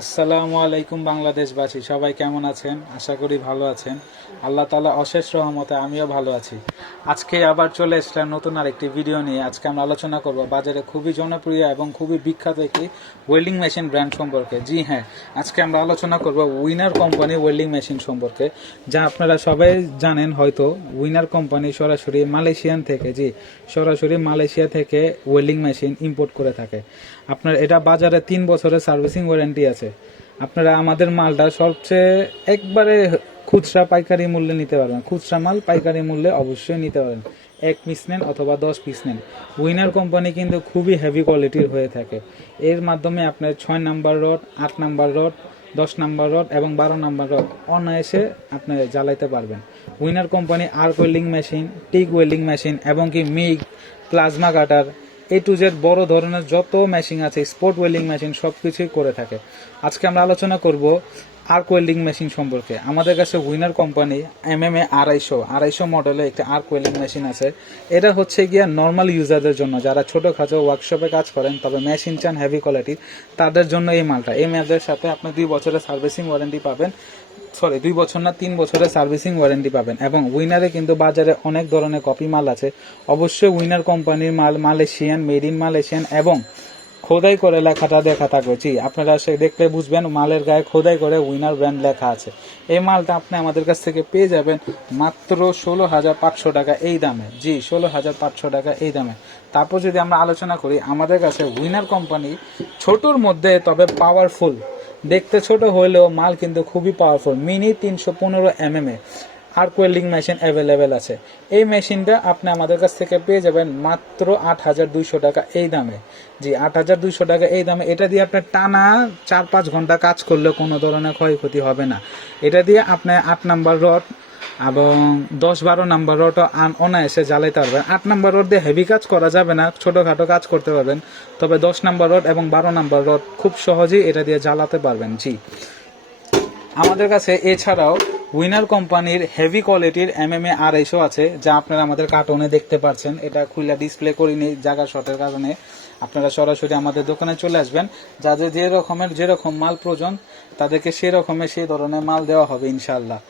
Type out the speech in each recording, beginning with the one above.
আসসালামু আলাইকুম বাংলাদেশবাসী, সবাই কেমন আছেন? আশা করি ভালো আছেন। আল্লাহ তাআলা অশেষ রহমতে আমিও ভালো আছি। আজকে আবার চলে এসলাম নতুন আরেকটি ভিডিও নিয়ে। আজকে আমরা আলোচনা করব বাজারে খুবই জনপ্রিয় এবং খুবই বিখ্যাত একটি ওয়েল্ডিং মেশিন ব্র্যান্ড সম্পর্কে। জি হ্যাঁ, আজকে আমরা আলোচনা করব উইনার কোম্পানি ওয়েল্ডিং মেশিন সম্পর্কে, যা আপনারা সবাই জানেন হয়তো। উইনার কোম্পানি সরাসরি মালয়েশিয়ান থেকে সরাসরি মালয়েশিয়া থেকে ওয়েল্ডিং মেশিন ইম্পোর্ট করে থাকে। আপনার এটা বাজারে 3 বছরের সার্ভিসিং ওয়ারেন্টি আছে। আপনারা আমাদের মালটা সবচেয়ে একবারে খুচরা পাইকারি মূল্যে নিতে পারবেন। খুচরা মাল পাইকারি মূল্যে অবশ্যই নিতে পারেন। 1 পিস নেন অথবা 10 পিস নেন। উইনার কোম্পানি কিন্তু খুবই হেভি কোয়ালিটির হয়ে থাকে। এর মাধ্যমে আপনার 6 number rod, 8 number rod, 10 number rod এবং 12 নাম্বার রড অনায়াসে আপনি জ্বালাইতে পারবেন। Winner company arc welding machine, TIG welding machine এবং কি MIG, plasma cutter, A to Z বড় ধরনের যত মেশিন আছে, স্পট ওয়েল্ডিং মেশিন সব কিছুই করে থাকে। আজকে আমরা আলোচনা করব আর্ক ওয়েল্ডিং মেশিন সম্পর্কে। আমাদের কাছে উইনার কোম্পানি MMA 250 মডেলে একটি আর্ক ওয়েল্ডিং মেশিন আছে। এটা হচ্ছে গিয়া নর্মাল ইউজারদের জন্য, যারা ছোটোখাটো ওয়ার্কশপে কাজ করেন তবে মেশিন চান হেভি কোয়ালিটির, তাদের জন্য এই মালটা। এই মালের সাথে আপনি 2 বছরের সার্ভিসিং ওয়ারেন্টি পাবেন। 2 বছর না, 3 বছরের সার্ভিসিং ওয়ারেন্টি পাবেন। এবং উইনারে কিন্তু বাজারে অনেক ধরনের কপি মাল আছে। অবশ্যই উইনার কোম্পানির মাল মালয়েশিয়ান, মেড ইন মালয়েশিয়ান এবং খোদাই করে লেখাটা দেখা থাকবে। জি, আপনারা সে দেখলে বুঝবেন মালের গায়ে খোদাই করে উইনার ব্র্যান্ড লেখা আছে। এই মালটা আপনি আমাদের কাছ থেকে পেয়ে যাবেন মাত্র 16,500 টাকা এই দামে। জি, 16,500 টাকা এই দামে। তারপর যদি আমরা আলোচনা করি, আমাদের কাছে উইনার কোম্পানি ছোটোর মধ্যে তবে পাওয়ারফুল, দেখতে ছোট হলেও মাল কিন্তু খুবই powerful, mini 315 arc welding machine available আছে। এই মেশিনটা আপনি আমাদের কাছ থেকে পেয়ে যাবেন মাত্র 8,200 টাকা এই দামে। জি, 8,200 টাকা এই দামে। এটা দিয়ে আপনার টানা 4-5 ঘন্টা কাজ করলে কোনো ধরনের ক্ষয়ক্ষতি হবে না। এটা দিয়ে আপনি 8 নাম্বার রড এবং 10-12 নাম্বার রডও অনায়াসে জ্বালাইতে পারবেন। 8 নাম্বার রড দিয়ে হেভি কাজ করা যাবে না, ছোটোখাটো কাজ করতে পারবেন। তবে 10 নাম্বার রড এবং 12 নাম্বার রড খুব সহজেই এটা দিয়ে জ্বালাতে পারবেন। জি, আমাদের কাছে এছাড়াও উইনার কোম্পানির হেভি কোয়ালিটির MMA 250 আছে, যা আপনারা আমাদের কার্টুনে দেখতে পাচ্ছেন। এটা খুলে ডিসপ্লে করিনি জায়গা শর্টের কারণে। আপনারা সরাসরি আমাদের দোকানে চলে আসবেন। যাদের যেরকম মাল প্রয়োজন তাদেরকে সেই ধরনের মাল দেওয়া হবে ইনশাআল্লাহ।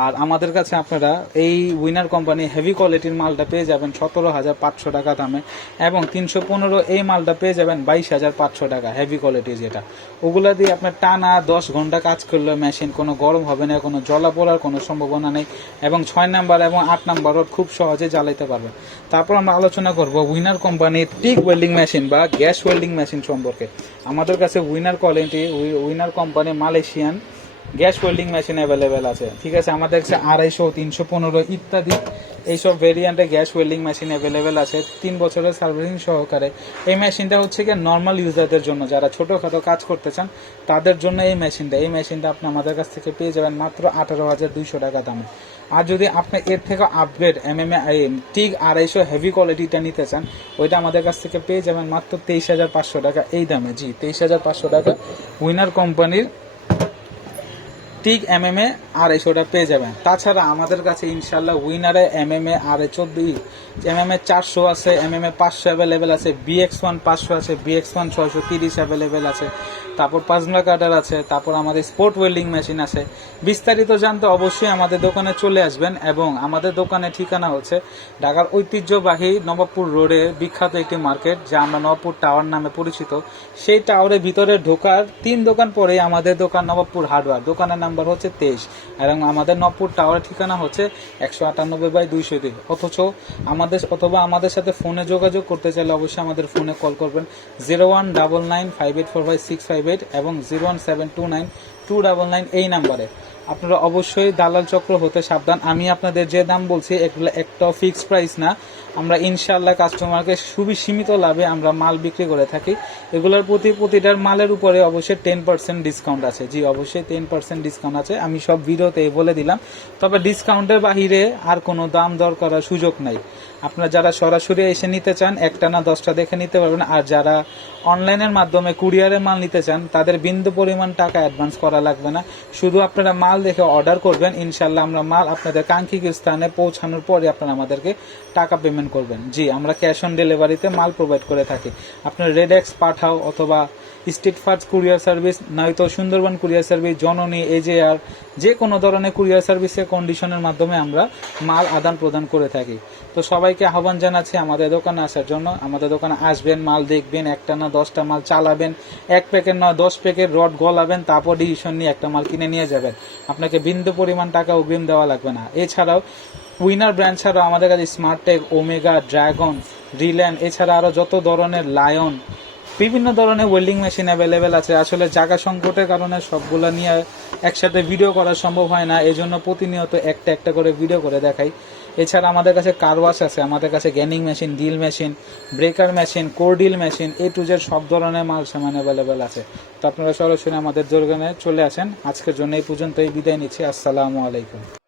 আর আমাদের কাছে আপনারা এই উইনার কোম্পানি হেভি কোয়ালিটির মালটা পেয়ে যাবেন 17,500 টাকা দামে, এবং 315 এই মালটা পেয়ে যাবেন 22,500 টাকা হেভি কোয়ালিটি যেটা। ওগুলা দিয়ে আপনার টানা 10 ঘন্টা কাজ করলে মেশিন কোনো গরম হবে না, কোনো জ্বলা পোড়ার কোনো সম্ভাবনা নেই, এবং 6 নাম্বার এবং 8 নাম্বার রড খুব সহজে জ্বালাইতে পারবেন। তারপর আমরা আলোচনা করব উইনার কোম্পানির টিক ওয়েল্ডিং মেশিন বা গ্যাস ওয়েল্ডিং মেশিন সম্পর্কে। আমাদের কাছে winner company Malaysian gas welding machine available আছে। ঠিক আছে, আমাদের কাছে 250, 315 ইত্যাদি এইসব ভেরিয়েন্টে গ্যাস ওয়েল্ডিং মেশিন অ্যাভেলেবেল আছে 3 বছরের সার্ভিসিং সহকারে। এই মেশিনটা হচ্ছে কি নর্মাল ইউজারদের জন্য, যারা ছোটোখাটো কাজ করতে চান তাদের জন্য এই মেশিনটা আপনি আমাদের কাছ থেকে পেয়ে যাবেন মাত্র 18,200 টাকা দামে। আর যদি আপনি এর থেকে আপগ্রেড MMA টিক 250 হেভি কোয়ালিটিটা নিতে চান, ওইটা আমাদের কাছ থেকে পেয়ে যাবেন মাত্র 23,500 টাকা এই দামে। জি, 23,500 টাকা উইনার কোম্পানির টিক MMA 250 পেয়ে যাবেন। তাছাড়া আমাদের কাছে ইনশাল্লাহ উইনারে MMA 214, MMA 400 আছে, MMA 500 অ্যাভেলেবেল আছে, BX1 500 আছে, BX1 630 অ্যাভেলেবেল আছে। তারপর প্লাজমা কাটার আছে, তারপর আমাদের স্পোর্ট ওয়েল্ডিং মেশিন আছে। বিস্তারিত জানতে অবশ্যই আমাদের দোকানে চলে আসবেন। এবং আমাদের দোকানের ঠিকানা হচ্ছে ঢাকার ঐতিহ্যবাহী নবাবপুর রোডে বিখ্যাত একটি মার্কেট, যা আমরা নবাবপুর টাওয়ার নামে পরিচিত। সেই টাওয়ারের ভিতরে ঢোকার 3 দোকান পরেই আমাদের দোকান নবাবপুর হার্ডওয়্যার। দোকানের নাম্বার হচ্ছে 23 এবং আমাদের নবাবপুর টাওয়ারের ঠিকানা হচ্ছে 198/202। অথবা আমাদের সাথে ফোনে যোগাযোগ করতে চাইলে অবশ্যই আমাদের ফোনে কল করবেন 019958455658 এবং 017292999 এই নাম্বারে। আপনারা অবশ্যই দালাল চক্র হতে সাবধান। আমি আপনাদের যে দাম বলছি এগুলো একটা ফিক্সড প্রাইস না। আমরা ইনশাআল্লাহ কাস্টমারকে খুবই সীমিত লাভে আমরা মাল বিক্রি করে থাকি। এগুলোর প্রতিটার মালের উপরে অবশ্যই 10% ডিসকাউন্ট আছে। জি, অবশ্যই 10% ডিসকাউন্ট আছে, আমি সব ভিডিওতে বলে দিলাম। তবে ডিসকাউন্টের বাহিরে আর কোনো দাম দর করার সুযোগ নাই। আপনারা যারা সরাসরি এসে নিতে চান একটা না 10টা দেখে নিতে পারবেন, আর যারা অনলাইনের মাধ্যমে কুরিয়ারের মাল নিতে চান তাদের বিন্দু পরিমাণ টাকা অ্যাডভান্স করা লাগবে না। শুধু আপনারা মাল দেখে অর্ডার করবেন, ইনশাল্লাহ আমরা মাল আপনাদের কাঙ্ক্ষিত স্থানে পৌঁছানোর পরে আপনারা আমাদেরকে টাকা পেমেন্ট করবেন। জি, আমরা ক্যাশ অন ডেলিভারিতে মাল প্রোভাইড করে থাকি। আপনার রেডেক্স পাঠাও অথবা স্ট্রিট ফাস্ট কুরিয়ার সার্ভিস, নয়তো সুন্দরবন কুরিয়ার সার্ভিস, জননী, এজেআর, যে কোনো ধরনের কুরিয়ার সার্ভিসের কন্ডিশনের মাধ্যমে আমরা মাল আদান প্রদান করে থাকি। তো সবাইকে আহ্বান জানাচ্ছি আমাদের দোকানে আসার জন্য। আমাদের দোকানে আসবেন, মাল দেখবেন, একটা না 10টা মাল চালাবেন, 1 প্যাকেট নয় 10 প্যাকেট রড গলাবেন, তারপর ডিসিশন নিয়ে একটা মাল কিনে নিয়ে যাবেন। আপনাকে বিন্দু পরিমাণ টাকা অগ্রিম দেওয়া লাগবে না। এছাড়াও উইনার ব্র্যান্ড ছাড়াও আমাদের কাছে স্মার্টটেক, ওমেগা, ড্রাগন, রিল্যান্ড, এছাড়া আরও যত ধরনের লায়ন, বিভিন্ন ধরনের ওয়েল্ডিং মেশিন অ্যাভেলেবেল আছে। আসলে জায়গা সংকটের কারণে সবগুলো নিয়ে একসাথে ভিডিও করা সম্ভব হয় না, এই জন্য প্রতিনিয়ত একটা একটা করে ভিডিও করে দেখাই। এছাড়া আমাদের কাছে কারওয়াশ আছে, আমাদের কাছে গ্যানিং machine, drill machine, breaker machine, core drill machine, A to Z সব ধরনের মাল সামান অ্যাভেলেবেল আছে। তো আপনারা সরাসরি আমাদের দোকানে চলে আসেন। আজকের জন্য এই পর্যন্তই বিদায় নিচ্ছি। আসসালামু আলাইকুম।